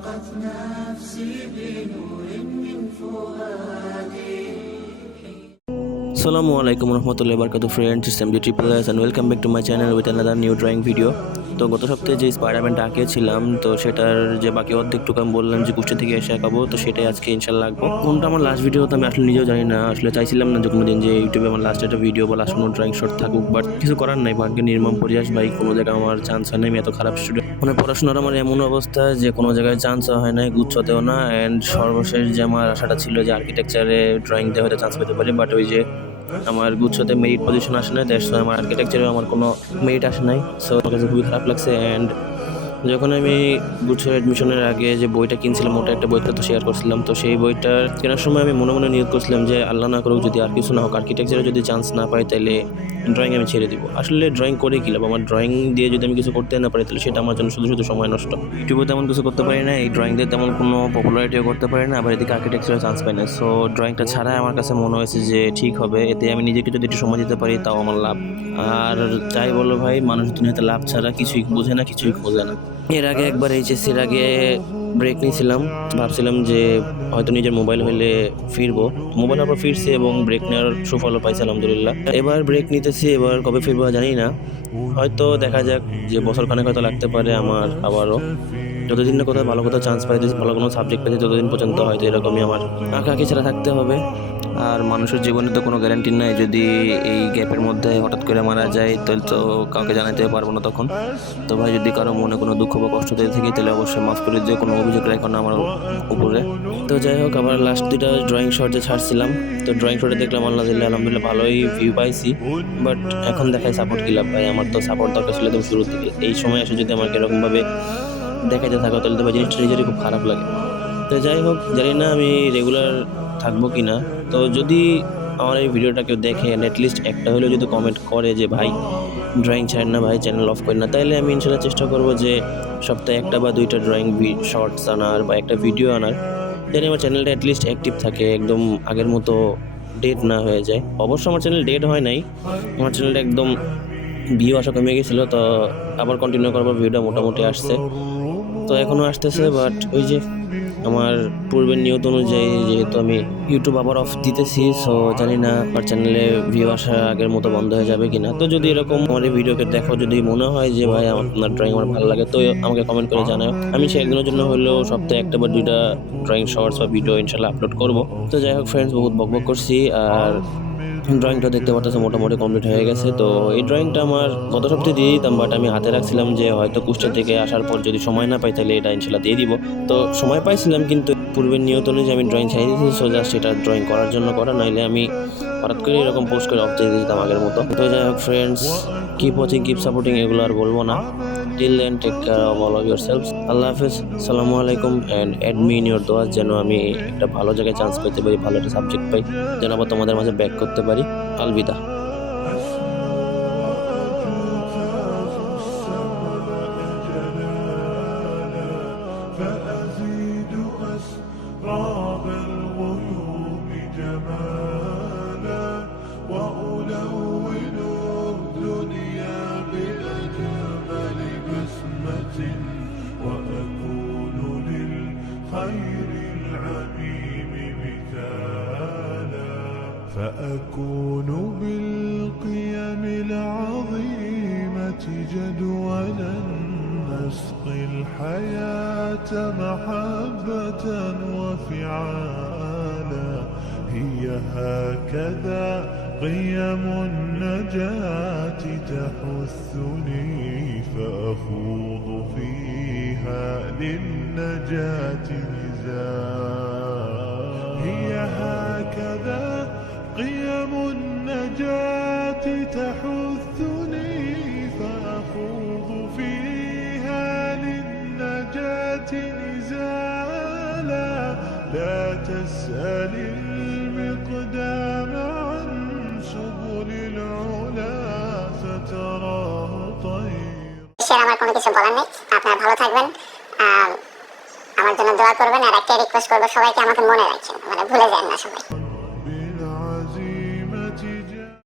أشرقت نفسي بنور من فؤادي. Assalamu alaikum warahmatullahi wabarakatuh friends, it's MD Triple S and welcome back to my channel with another new drawing video. তো গত সপ্তাহে যে স্পাইডারম্যানটা আঁকিয়েছিলাম তো সেটার যে বাকি অর্ধেকটুকু আমি বললাম যে কুষ্টি থেকে এসে আঁকাবো, তো সেটাই আজকে ইনশাল্লাহ আঁকবো। কোনটা আমার লাস্ট ভিডিও তো আমি আসলে নিজেও জানি না, আসলে চাইছিলাম না যে কোনো দিন যে ইউটিউবে আমার লাস্ট একটা ভিডিও বা লাস্ট কোনো ড্রয়িং শট থাকুক, বাট কিছু করার নাই, ভাগ্যে নির্মম পরিহাস ভাই, কোনো জায়গায় আমার চান্স হয় না। আমি এত খারাপ স্টুডেন্ট, মানে পড়াশোনার আমার এমন অবস্থা যে কোনো জায়গায় চান্স হয় না, গুচ্ছতেও না। অ্যান্ড সর্বশেষ যে আমার আশাটা ছিল যে আর্কিটেকচারে ড্রয়িং দিয়ে হয়তো চান্স পেতে পারি, বাট ওই যে আমার গুচ্ছতে মেরিট পজিশন আসে না, দ্যাটস আমার আর্কিটেকচারে আমার কোনো মেরিট আসে নাই। সো আমার কাছে খুবই খারাপ লাগছে। অ্যান্ড যখন আমি গুচ্ছ অ্যাডমিশনের আগে যে বইটা কিনছিলাম, ওটা একটা বইটা তো শেয়ার করছিলাম, তো সেই বইটার কেনার সময় আমি মনে মনে নিয়োগ করছিলাম যে আল্লাহ না করুক যদি আর কিছু না হোক, আর্কিটেকচারে যদি চান্স না পাই তাহলে ড্রয়িং আমি ছেড়ে দিব। আসলে ড্রয়িং করে কী লাভ, আমার ড্রয়িং দিয়ে যদি আমি কিছু করতে না পারি তাহলে সেটা আমার জন্য শুধু শুধু সময় নষ্ট। ইউটিউবে তেমন কিছু করতে পারি না, এই ড্রয়িং দিয়ে তেমন কোনো পপুলারিটিও করতে পারি না, আবার এদিকে আর্কিটেকচারে চান্স পাই না। সো ড্রয়িংটা ছাড়াই আমার কাছে মনে হয়েছে যে ঠিক হবে, এতে আমি নিজেকে যদি একটু সময় দিতে পারি তাও আমার লাভ। আর যাই বলো ভাই, মানুষ দুনিয়াতে লাভ ছাড়া কিছুই বোঝে না, কিছুই খোঁজে না। এর আগে একবার এইচএসসির আগে ব্রেক নিয়েছিলাম, ভাবছিলাম যে হয়তো নিজের মোবাইল হইলে ফিরবো, মোবাইল আবার ফিরছে এবং ব্রেক নেওয়ার সুফলও পাইছে আলহামদুলিল্লাহ। এবার ব্রেক নিতেছি, এবার কবে ফিরবো জানি না, হয়তো দেখা যাক যে বছর খানেক হয়তো লাগতে পারে আমার আবারও। যতদিন না কোথাও ভালো কোথাও চান্স পাইতে, ভালো কোনো সাবজেক্ট পাইতে, ততদিন পর্যন্ত হয়তো এরকমই আমার আঁকাআঁকি ছাড়া থাকতে হবে। আর মানুষের জীবনে তো কোনো গ্যারান্টি নাই, যদি এই গ্যাপের মধ্যে হঠাৎ করে মারা যায় তাহলে তো কাউকে জানাতে পারবো না তখন। তো ভাই যদি কারো মনে কোনো দুঃখ বা কষ্ট দিয়ে থাকে তাহলে অবশ্যই মাফ করে দিয়ে, কোনো অভিযোগ রাখো না আমার উপরে। তো যাই হোক, আবার লাস্ট দুইটা ড্রয়িং শট যে ছাড়ছিলাম, তো ড্রয়িং শটে দেখলাম আলহামদুলিল্লাহ ভালোই ভিউ পাইছি, বাট এখন দেখায় সাপোর্ট কি লাভ ভাই, আমার তো সাপোর্ট দরকার ছিল একদম শুরু থেকে। এই সময় এসে যদি আমাকে এরকমভাবে দেখাইতে থাকো তাহলে তো ভাই জিনিসটা নিজেরই খুব খারাপ লাগে। তো যাই হোক, জানি না আমি রেগুলার থাকবো কি না। তো যদি আমার এই ভিডিওটা কেউ দেখে অ্যাটলিস্ট একটা হলেও যদি কমেন্ট করে যে ভাই ড্রয়িং ছাড়েন না ভাই, চ্যানেল অফ করেন না, তাহলে আমি ইনশাল্লাহ চেষ্টা করবো যে সপ্তাহে একটা বা দুইটা ড্রয়িং শর্টস আনার বা একটা ভিডিও আনার, জানি আমার চ্যানেলটা অ্যাটলিস্ট অ্যাক্টিভ থাকে, একদম আগের মতো ডেড না হয়ে যায়। অবশ্য আমার চ্যানেল ডেড হয় নাই, আমার চ্যানেলটা একদম ভিউ আসা কমে গেছিলো, তো আবার কন্টিনিউ করবার ভিউটা মোটামুটি আসছে, তো এখনও আসতেছে। বাট ওই যে আমার পূর্বের নিয়ত অনুযায়ী যেহেতু আমি ইউটিউব আবার অফ দিতেছি, সো জানি না আমার চ্যানেলে ভিউ আসা আগের মতো বন্ধ হয়ে যাবে কিনা। তো যদি এরকম আমার এই ভিডিওকে দেখো, যদি মনে হয় যে ভাই আপনার ড্রয়িং আমার ভালো লাগে, তো আমাকে কমেন্ট করে জানাও, আমি সে একদিনের জন্য হলেও সপ্তাহে একটা বা দুইটা ড্রয়িং শর্টস বা ভিডিও ইনশাল্লাহ আপলোড করবো। তো যাই হোক ফ্রেন্ডস, বহুত বকবক করছি, আর ড্রয়িংটা দেখতে পাচ্ছি মোটামুটি কমপ্লিট হয়ে গেছে। তো এই ড্রয়িংটা আমার গত সপ্তাহে দিয়ে দিতাম, বাট আমি হাতে রাখছিলাম যে হয়তো কুষ্টিয়া থেকে আসার পর যদি সময় না পাই তাহলে এটা ইনশাল্লাহ দিয়ে দিব। তো সময় পাইছিলাম, কিন্তু পূর্বের নিয়ত অনুযায়ী আমি ড্রয়িং ছাড়িয়ে দিয়েছি, সো জাস্ট এটা ড্রয়িং করার জন্য করা, নাইলে আমি হঠাৎ করে এরকম পোস্ট করে অফ দিয়ে দিতাম আগের মতো। তো যাই হোক friends, keep watching, keep supporting, এগুলো আর বলবো না। Till then, take care of all of yourselves. আল্লাহ হাফেজ, আসসালামু আলাইকুম, and add me in your দোয়াস, যেন আমি একটা ভালো জায়গায় চান্স পেতে পারি, ভালো একটা সাবজেক্ট পাই, যেন আবার তোমাদের মাঝে ব্যাক করতে পারি। আলবিদা। فأزيد أسراب الغيوم جمالا وألون الدنيا بأجمل بسمة وأكون للخير العميم مثالا فأكون بالقيم العظيمة جدولا نسقي الحياة محبة وفعالا هي هكذا قيم النجاة تحثني فأخوض فيها للنجاة نزالا هي هكذا قيم النجاة تحثني فأخوض فيها للنجاة نزالا لا تسأل المقدام عن سبل العلا ستراه طير আমার কোনো কিছু বলার নেই, আপনারা ভালো থাকবেন, আমার জন্য দোয়া করবেন, আর একটা রিকোয়েস্ট করবো সবাইকে আমাকে মনে রাখেন, মানে ভুলে যান না সবাই।